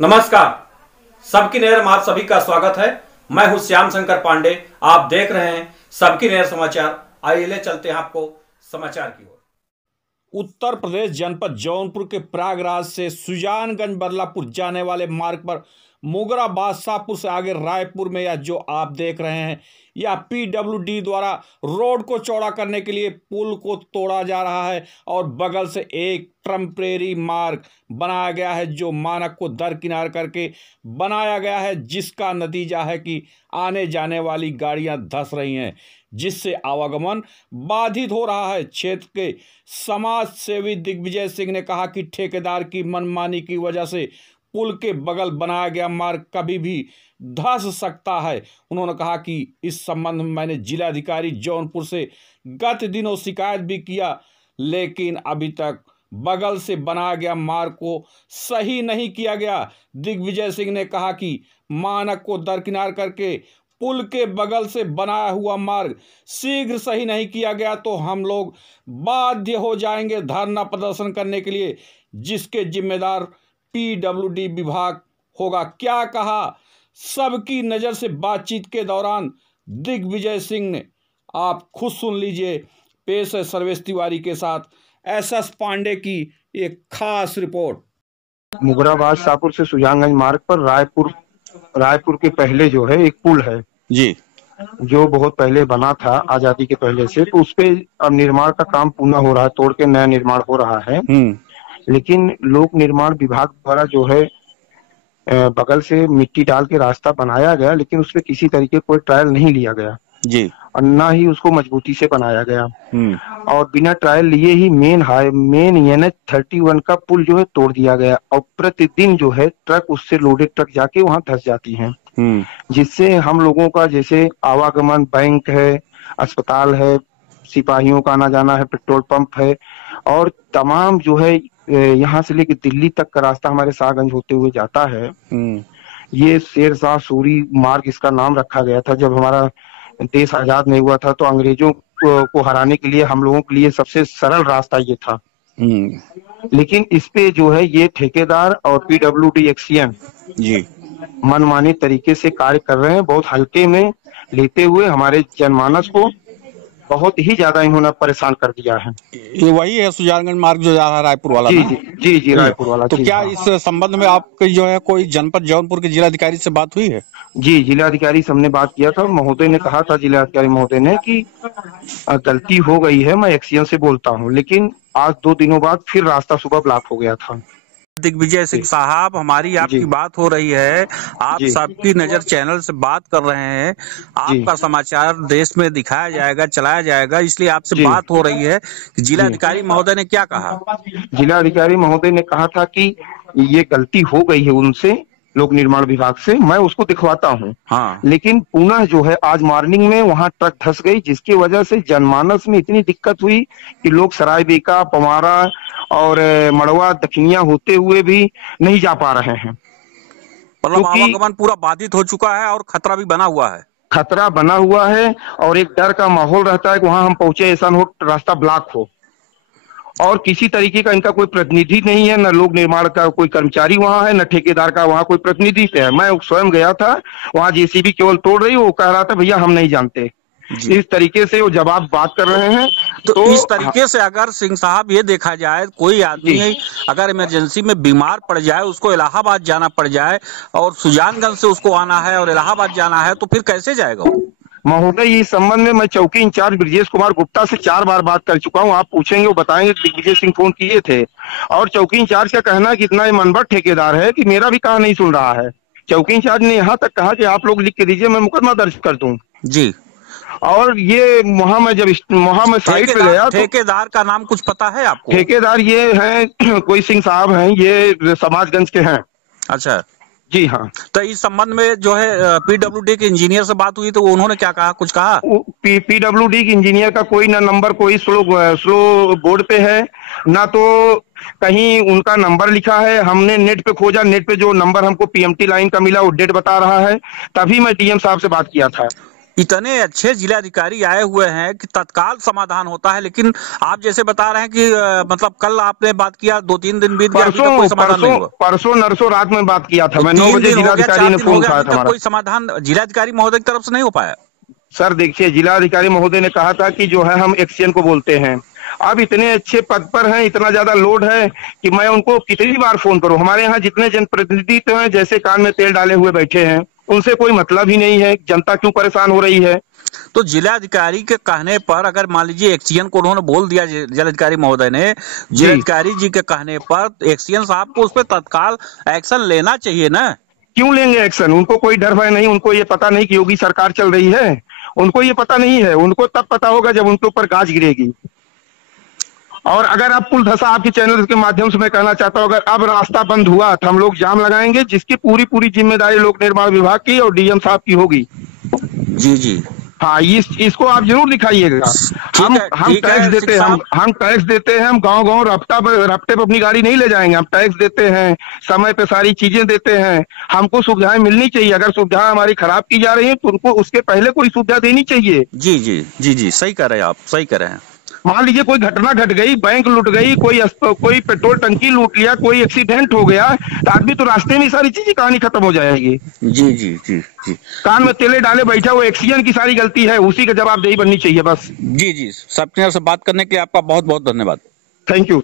नमस्कार, सबकी नज़र में आप सभी का स्वागत है। मैं हूं श्याम शंकर पांडे। आप देख रहे हैं सबकी नज़र समाचार। आइए ले चलते हैं आपको समाचार की ओर। उत्तर प्रदेश जनपद जौनपुर के प्रयागराज से सुजानगंज बदलापुर जाने वाले मार्ग पर मोगरा बादशाहपुर से आगे रायपुर में यह जो आप देख रहे हैं, यह पीडब्ल्यूडी द्वारा रोड को चौड़ा करने के लिए पुल को तोड़ा जा रहा है और बगल से एक टेम्परेरी मार्ग बनाया गया है जो मानक को दरकिनार करके बनाया गया है, जिसका नतीजा है कि आने जाने वाली गाड़ियां धंस रही हैं, जिससे आवागमन बाधित हो रहा है। क्षेत्र के समाज सेवी दिग्विजय सिंह ने कहा कि ठेकेदार की मनमानी की वजह से पुल के बगल बनाया गया मार्ग कभी भी धंस सकता है। उन्होंने कहा कि इस संबंध में मैंने जिलाधिकारी जौनपुर से गत दिनों शिकायत भी किया, लेकिन अभी तक बगल से बनाया गया मार्ग को सही नहीं किया गया। दिग्विजय सिंह ने कहा कि मानक को दरकिनार करके पुल के बगल से बनाया हुआ मार्ग शीघ्र सही नहीं किया गया तो हम लोग बाध्य हो जाएंगे धरना प्रदर्शन करने के लिए, जिसके जिम्मेदार पीडब्ल्यूडी विभाग होगा। क्या कहा सबकी नज़र से बातचीत के दौरान दिग्विजय सिंह ने, आप खुद सुन लीजिए। पेश है सर्वेश तिवारी के साथ एसएस पांडे की एक खास रिपोर्ट। मोगरा बादशाहपुर से सुजानगंज मार्ग पर रायपुर के पहले जो है एक पुल है जी, जो बहुत पहले बना था आजादी के पहले से, तो उस पे अब निर्माण का काम पूर्ण हो रहा है, तोड़ के नया निर्माण हो रहा है। लेकिन लोक निर्माण विभाग द्वारा जो है बगल से मिट्टी डाल के रास्ता बनाया गया, लेकिन उसपे किसी तरीके कोई ट्रायल नहीं लिया गया जी, और ना ही उसको मजबूती से बनाया गया। और बिना ट्रायल लिए ही मेन NH 31 का पुल जो है तोड़ दिया गया और प्रतिदिन जो है ट्रक, उससे लोडेड ट्रक जाके वहां धंस जाती हैं, जिससे हम लोगों का जैसे आवागमन, बैंक है, अस्पताल है, सिपाहियों का आना जाना है, पेट्रोल पंप है और तमाम जो है यहाँ से लेके दिल्ली तक का रास्ता हमारे शाहगंज होते हुए जाता है। ये शेरशाह सूरी मार्ग इसका नाम रखा गया था। जब हमारा देश आजाद नहीं हुआ था तो अंग्रेजों को हराने के लिए हम लोगों के लिए सबसे सरल रास्ता ये था। लेकिन इस पे जो है ये ठेकेदार और पीडब्ल्यूडी एक्सीएन जी मनमानी तरीके से कार्य कर रहे हैं, बहुत हल्के में लेते हुए हमारे जनमानस को बहुत ही ज्यादा इन्होंने परेशान कर दिया है। ये वही है सुजानगंज मार्ग जो जा रहा है रायपुर वाला? जी रायपुर वाला। तो क्या इस संबंध में आपकी जो है कोई जनपद जौनपुर के जिलाधिकारी से बात हुई है? जी, जिलाधिकारी से हमने बात किया था। महोदय ने कहा था, जिलाधिकारी महोदय ने, कि गलती हो गई है, मैं एक्सीएन से बोलता हूँ। लेकिन आज 2 दिनों बाद फिर रास्ता सुबह ब्लॉक हो गया था। दिग्विजय सिंह साहब, हमारी आपकी बात हो रही है, आप सबकी नजर चैनल से बात कर रहे हैं, आपका समाचार देश में दिखाया जाएगा, चलाया जाएगा, इसलिए आपसे बात हो रही है कि जिलाधिकारी महोदय ने क्या कहा? जिलाधिकारी महोदय ने कहा था कि ये गलती हो गई है उनसे, लोक निर्माण विभाग से, मैं उसको दिखवाता हूँ। हाँ। लेकिन पुनः जो है आज मॉर्निंग में वहाँ ट्रक धंस गई, जिसकी वजह से जनमानस में इतनी दिक्कत हुई कि लोग सरायबेका, पवारा और मड़वा, दखनिया होते हुए भी नहीं जा पा रहे हैं। मतलब आवागमन पूरा बाधित हो चुका है और खतरा भी बना हुआ है। खतरा बना हुआ है और एक डर का माहौल रहता है कि वहां हम पहुंचे, ऐसा हो रास्ता ब्लॉक हो। और किसी तरीके का इनका कोई प्रतिनिधि नहीं है, न लोक निर्माण का कोई कर्मचारी वहां है, न ठेकेदार का वहां कोई प्रतिनिधि है। मैं स्वयं गया था वहां, जेसीबी केवल तोड़ रही, वो कह रहा था भैया हम नहीं जानते। इस तरीके से वो जवाब बात कर रहे हैं। तो इस तरीके से अगर सिंह साहब ये देखा जाए, कोई आदमी अगर इमरजेंसी में बीमार पड़ जाए, उसको इलाहाबाद जाना पड़ जाए और सुजानगंज से उसको आना है और इलाहाबाद जाना है, तो फिर कैसे जाएगा? महोदय, इस संबंध में मैं चौकी इंचार्ज ब्रजेश कुमार गुप्ता से 4 बार बात कर चुका हूं। आप पूछेंगे, वो बताएंगे दिग्विजय सिंह फोन किए थे और चौकी इंचार्ज का कहना है कि इतना मनबड़ ठेकेदार है कि मेरा भी कहा नहीं सुन रहा है। चौकी इंचार्ज ने यहाँ तक कहा कि आप लोग लिख के दीजिए, मैं मुकदमा दर्ज कर दूं। जी। और ये वहां मैं साइट पे गया, ठेकेदार का नाम कुछ पता है आपको? ठेकेदार ये हैं कोई सिंह साहब हैं, ये समाजगंज के हैं। अच्छा जी हाँ। तो इस संबंध में जो है पीडब्ल्यूडी के इंजीनियर से बात हुई तो उन्होंने क्या कहा, कुछ कहा? पीडब्ल्यूडी के इंजीनियर का कोई ना नंबर, कोई स्लो बोर्ड पे है, ना तो कहीं उनका नंबर लिखा है। हमने नेट पे खोजा, नेट पे जो नंबर हमको पीएमटी लाइन का मिला वो डेट बता रहा है। तभी मैं डीएम साहब से बात किया था। इतने अच्छे जिलाधिकारी आए हुए हैं कि तत्काल समाधान होता है, लेकिन आप जैसे बता रहे हैं कि मतलब कल आपने बात किया, 2-3 दिन बीत गया, अभी तक कोई समाधान नहीं हुआ। परसों नरसों रात में बात किया था मैं, 9 बजे जिलाधिकारी ने फोन किया था, कोई समाधान जिलाधिकारी महोदय की तरफ से नहीं हो पाया। सर देखिए, जिलाधिकारी महोदय ने कहा था कि जो है हम एक्शन को बोलते हैं। अब इतने अच्छे पद पर हैं, इतना ज्यादा लोड है कि मैं उनको कितनी बार फोन करूं। हमारे यहाँ जितने जनप्रतिनिधि तो हैं जैसे कान में तेल डाले हुए बैठे हैं, उनसे कोई मतलब ही नहीं है। जनता क्यों परेशान हो रही है? तो जिलाधिकारी के कहने पर अगर मान लीजिए एक्सीएन को उन्होंने बोल दिया, जिलाधिकारी महोदय ने, जिलाधिकारी जी के कहने पर एक्सीएन साहब को उस पर तत्काल एक्शन लेना चाहिए ना। क्यों लेंगे एक्शन? उनको कोई डर भय नहीं, उनको ये पता नहीं कि योगी सरकार चल रही है, उनको ये पता नहीं है। उनको तब पता होगा जब उनके ऊपर गाज गिरेगी। और अगर अब पुल धसा, आपके चैनल के माध्यम से मैं कहना चाहता हूं, अगर अब रास्ता बंद हुआ तो हम लोग जाम लगाएंगे, जिसकी पूरी जिम्मेदारी लोक निर्माण विभाग की और डीएम साहब की होगी। जी जी हाँ, इसको आप जरूर दिखाइएगा। हम टैक्स देते हैं, हम टैक्स देते हैं, हम गांव रफ्ते पर अपनी गाड़ी नहीं ले जाएंगे। हम टैक्स देते हैं, समय पे सारी चीजें देते हैं, हमको सुविधाएं मिलनी चाहिए। अगर सुविधाएं हमारी खराब की जा रही है तो उनको उसके पहले कोई सुविधा देनी चाहिए। जी जी जी जी, सही कह रहे हैं आप, सही कह रहे हैं। मान लीजिए कोई घटना घट गई, बैंक लूट गई, कोई पेट्रोल टंकी लूट लिया, कोई एक्सीडेंट हो गया, तो आदमी तो रास्ते में सारी चीजें कहानी खत्म हो जाएगी। जी जी जी जी, कान में तेले डाले बैठा, वो एक्सीएन की सारी गलती है, उसी का जवाबदेही बननी चाहिए बस। जी जी, सबके से बात करने के लिए आपका बहुत बहुत धन्यवाद। Thank you.